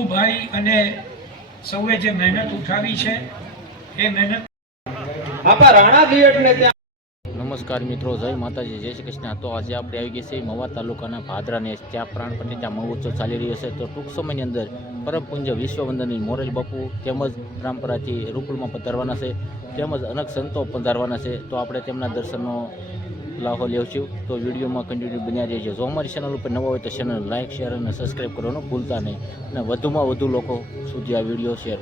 ભીખુભાઈ અને સૌએ જે મહેનત ઉઠાવી છે એ મહેનત બાપા રાણા થિયેટરને ત્યાં નમસ્કાર મિત્રો જય માતાજી જય શ્રી કૃષ્ણ. તો આજે આપણે આવી ગયા છીએ મવા તાલુકાના ભાદરાને. ત્યાં પ્રાણ ત્યાં મહોત્સવ ચાલી રહ્યો છે. તો ટૂંક સમયની અંદર પરમપુંજ પૂજ્ય વિશ્વવંદની મોરજ બાપુ તેમજ પરંપરાથી રૂપુલમાં પધારવાના છે. તેમજ અનેક સંતો પધારવાના છે. તો આપણે તેમના દર્શનનો લાહો લેવશું તો વિડીયોમાં કન્ટિન્યુ બન્યા રહેજો. જો અમારી ચેનલ ઉપર નવા હોય તો ચેનલ લાઇક શેર અને સબસ્ક્રાઈબ કરવાનું ભૂલતા નહીં. અને વધુમાં વધુ લોકો સુધી આ વીડિયો શેર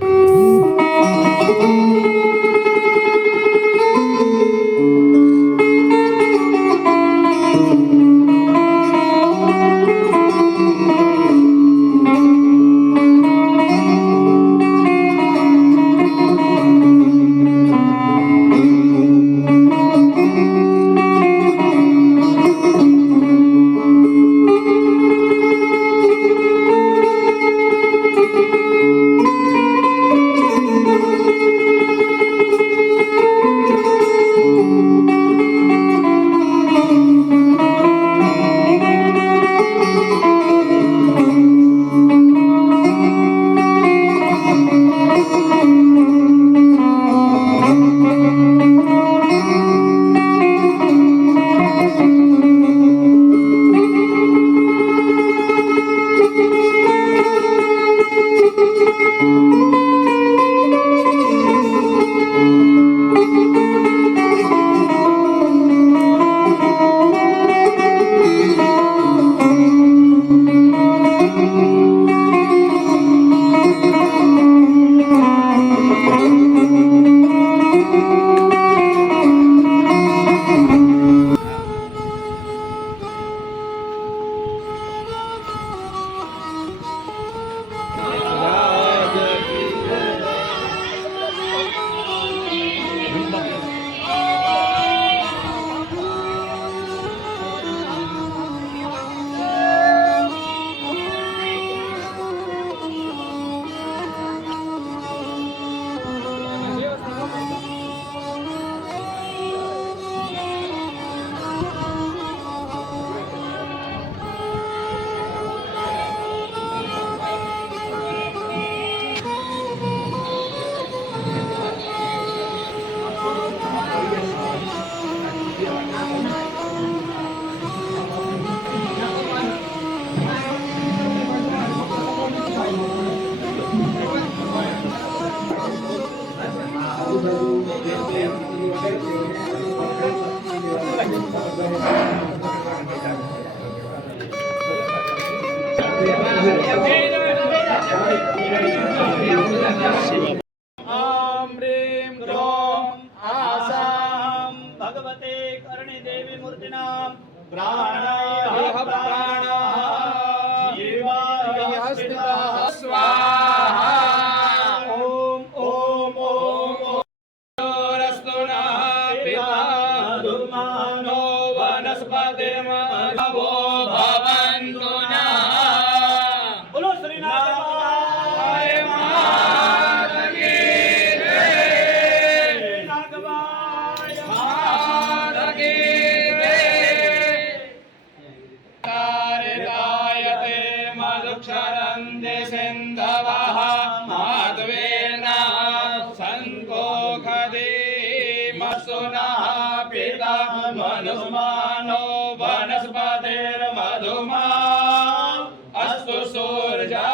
જય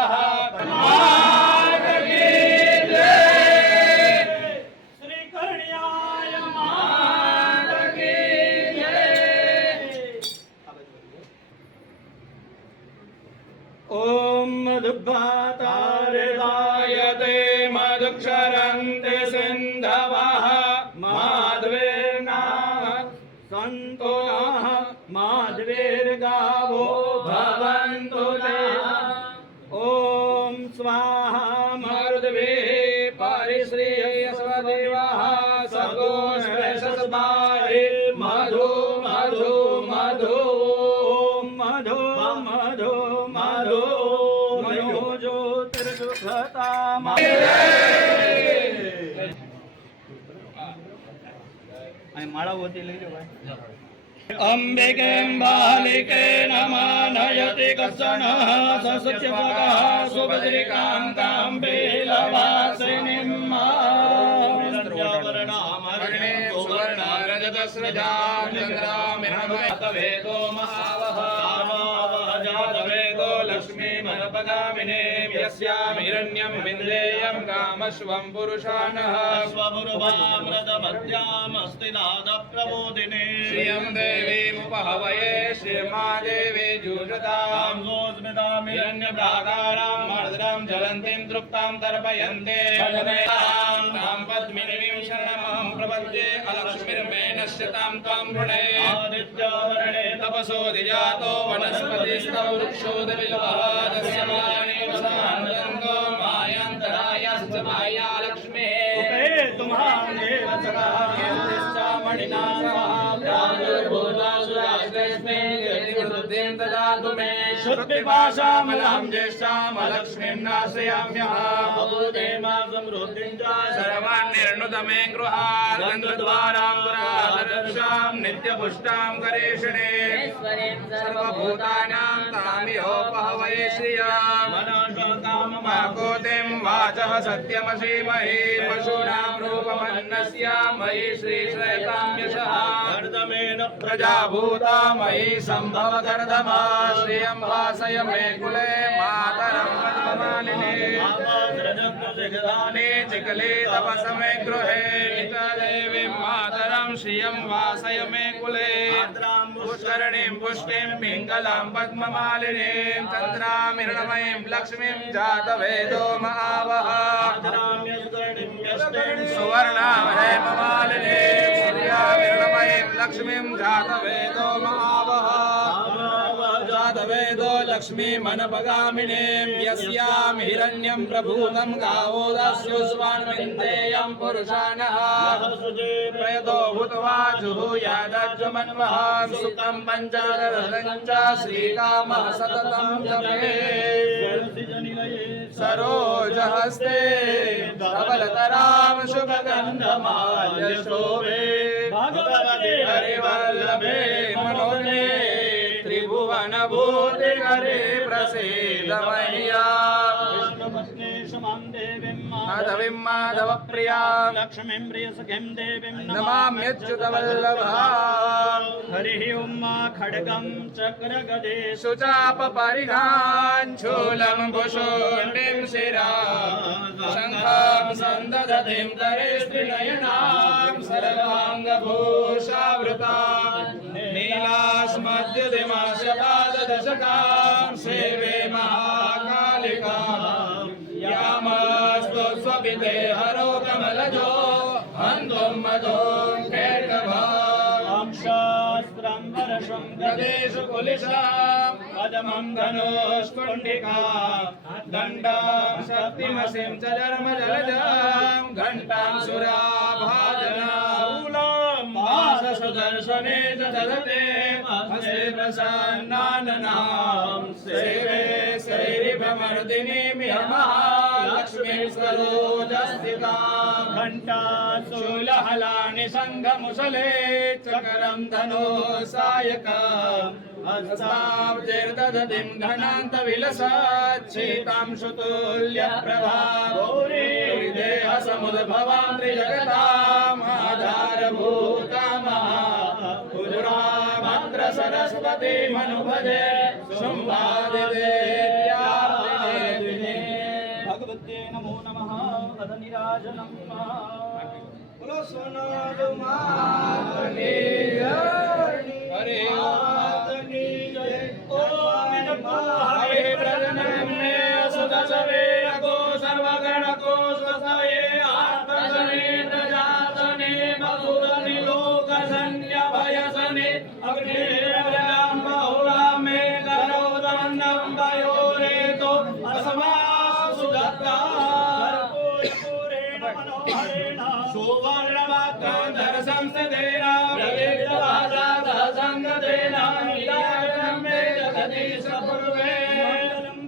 ॐ मधुभातारिदायते मधुक्षरन्ति सिन्धवः माध्वेर्नाः सन्तो नः माध्वेर्गावो भवन्तु नः ॐ स्वाहा मरुद्वे परिश्रियस्वदेवः सगोष्ठसस्मारे मधु मधु मधु मधु मधु मधु मयो ज्योतिर्सुखता અહીં માળા હોતી લઈ લો ભાઈ અંબિકેं બાલિકે નમાનયતિ કસનઃ સસ્યવગः સુભદ્રિકાं કાંબે લવાસિનીં વર્ણે સુવર્ણારજતસ્રજાચંદ્રામિર્ણવેદો મહાવહ यस्यामिरण्यं विन्देयं कामश्वं पुरुषाणः स्वगुरुवामृतमध्यामस्ति नादप्रबोधिने श्रियं देवीमुपहवये श्रीमा देवी जूषतां सोऽस्मितामिरण्यप्राकारां मर्दरां ज्वलन्तीं तृप्तां तर्पयन्ते तां पद्मिनीं शरणमहं प्रपद्ये अलक्ष्मीर्मे नश्यतां त्वां वृणे आदित्यावरणे तपसो दिजातो वनस्पतिस्तौ वृक्षोदविलवादस्य शुद्धिपाशामलं ज्येष्ठामलक्ष्मीं नाशयाम्यहम् सर्वान्निर्णुतमे गृहाद्वारां दुरादर्शां नित्यपुष्टां करेषणे सर्वभूतानां तामिहोपहवये श्रियाम् माकोतिं वाचः सत्यमसीमहि पशूनां रूपमन्नस्य मयि श्रीश्रयतां यशः प्रजाभूता मयि सम्भव कर्दमा श्रियं वासय मे कुले मातरं पद्ममालिने ने चिकले तव समे गृहे नितदेवीं मातरं श्रियं वासय मे कुले पुष्करणीं पुष्टिं पिङ्गलां पद्ममालिनीं चन्द्रामिर्णमयीं लक्ष्मीं जातवेदो महावः सुवर्णामहेममालिनीं सूर्यामिर्णमयीं लक्ष्मीं जातवेदो महावः जातवेदो लक्ष्मीमनपगामिनीं यस्यां हिरण्यं प्रभूतं गावोदस्युस्वान्विन्देयं पुरुषाणः प्रयतो भूत्वा जुहुयादज्जुमन्वः सुखं पञ्चररं च श्रीकामः सततं जपे सरोजहस्ते धवलतरां शुभगन्धमाल्यशोभे भगवते हरिवल्लभे मनोरे घनभूति करे प्रसीद मह्या माधवीं माधव प्रिया लक्ष्मीं प्रियसखिं देवीं नमाम्युतवल्लभा हरिः उम्मा खड्गं चक्रगदे शुचापपरिघाञ्छूलम्बुशूलिं शिरा। शङ्खां सन्दधतिं तरे स्त्रिनयनां सर्वाङ्गभूषावृता। नीलास्मद्युतिमाशपाददशकां सेवे महाकालिकां यामास्तु स्वपिते हरो कमलजो हन्तुं मधुं खेटभाम् शास्त्रं वर्षं गदेषु कुलिशाम् पदमं धनुष्कुण्डिका दण्डां शक्तिमसिं च धर्मजलजां घण्टां सुराभाजनां दर्शनेत ददते हस्ते प्रसन्नाननां। सेवे सैरिभमर्दिनी मिहमः लक्ष्मी सरोजस्थिता घण्टा शूलहलानि सङ्घमुसले चकरं धनो सायका हस्ताब्जेर्दधतिं घनान्तविलसाच्छीतां श्रुतुल्यप्रभा देह समुद्भवां त्रिजगतामाधारभू सरस्वती मनुभजे शुम्भादिदेव्यादिने भगवते नमो नमः अधनिराजनं बोलो सोनार हरे हरे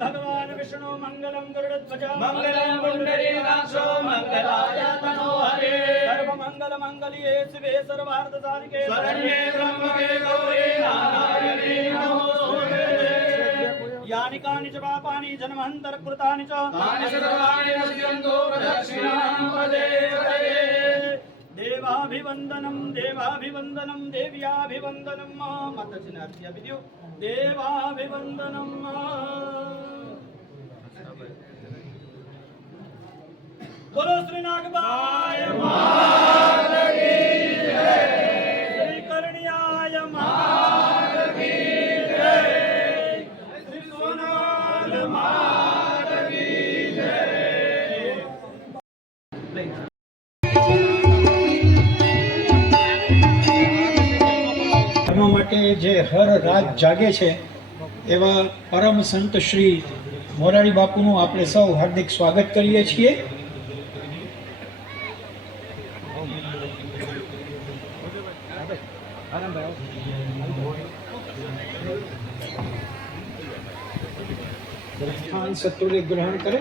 भगवान् विष्णु मङ्गलं गरुडध्वज मङ्गलं पुण्डरीकाक्षो मङ्गलाय मनोहरे सर्वमङ्गलमङ्गल्ये शिवे सर्वार्थसाधिके शरण्ये त्र्यम्बके गौरी यानि कानि च पापानि जन्मान्तरकृतानि च तानि सर्वाणि नश्यन्तो प्रदक्षिणां पदे पदे देवाभिवन्दनं देवाभिवन्दनं देव्याभिवन्दनं मातचिनार्य विद्यो देवाभिवन्दनं બોલો શ્રી નાગબાય માત ધર્મ માટે જે હર રાત જાગે છે, એવા પરમ સંત શ્રી મોરારી બાપુનું આપણે સૌ હાર્દિક સ્વાગત કરીએ છીએ. સ્થાન સત્તુને ગ્રહણ કરે.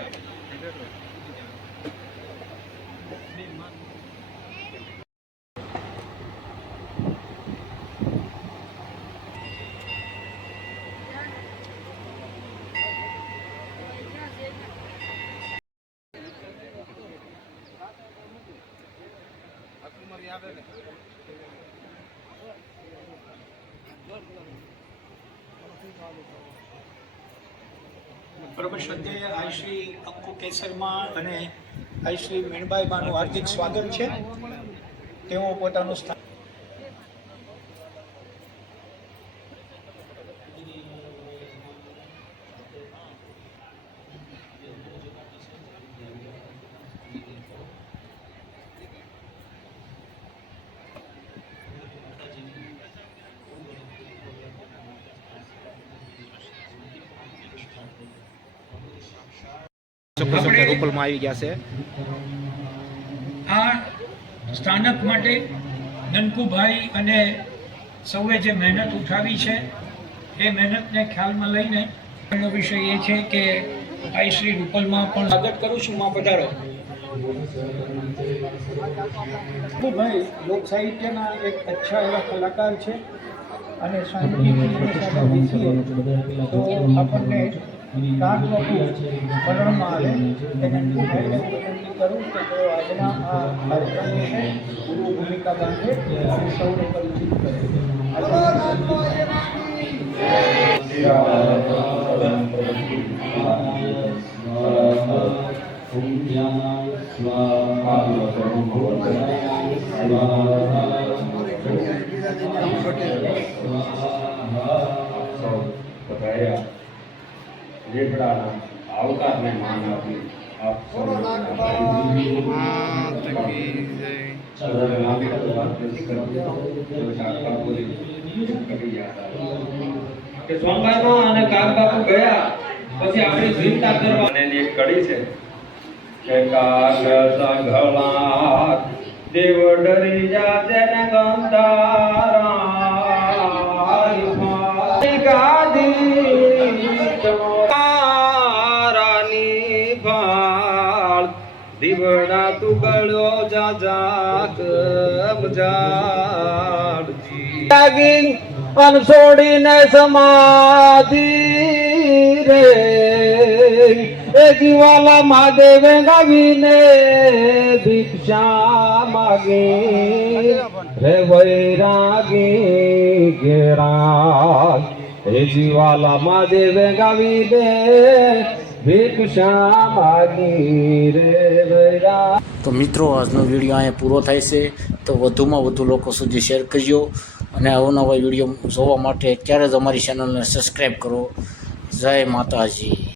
બરોબર, શ્રદ્ધેય આ અંકુ કેસરમાં અને આ શ્રી મીણબાઈ બાનું હાર્દિક સ્વાગત છે. તેઓ પોતાનું સ્થાન ચોક્કસ રૂપલમાં આવી ગયા છે. આ સ્થાનક માટે નનકુભાઈ અને સૌએ જે મહેનત ઉઠાવી છે એ મહેનતને ખ્યાલમાં લઈને એનો વિષય એ છે કે આ શ્રી રૂપલમાં પણ સ્વાગત કરું છું માં પધારો. ભાઈ લોક સાહિત્યના એક અચ્છા એવા કલાકાર છે અને તો આપણને కాకులకు కొనడం మాలే సెకండ్ करूँ तो योजना कार्यक्रम में गुरु भूमिका बांधे हम सौ लोग उचित करें बताया રેફડાના આવકારને માન આપી કડી છે કે કાગ સઘળા દેવ ડરી જાતે ગંધારા મજાડજી અનસોડીને સમાધિ રે એ જીવાલા મહાદેવે ગાવીને ભિક્ષા માગી રે વૈરાગી ઘેરા એ જીવાલા મહાદેવે ગાવીને ભિક્ષા માગી રે વૈરા તો મિત્રો, આજનો વીડિયો અહીંયા પૂરો થાય છે. તો વધુમાં વધુ લોકો સુધી શેર કરજો. અને અવનવા વીડિયો જોવા માટે અત્યારે જ અમારી ચેનલને સબસ્ક્રાઈબ કરો. જય માતાજી.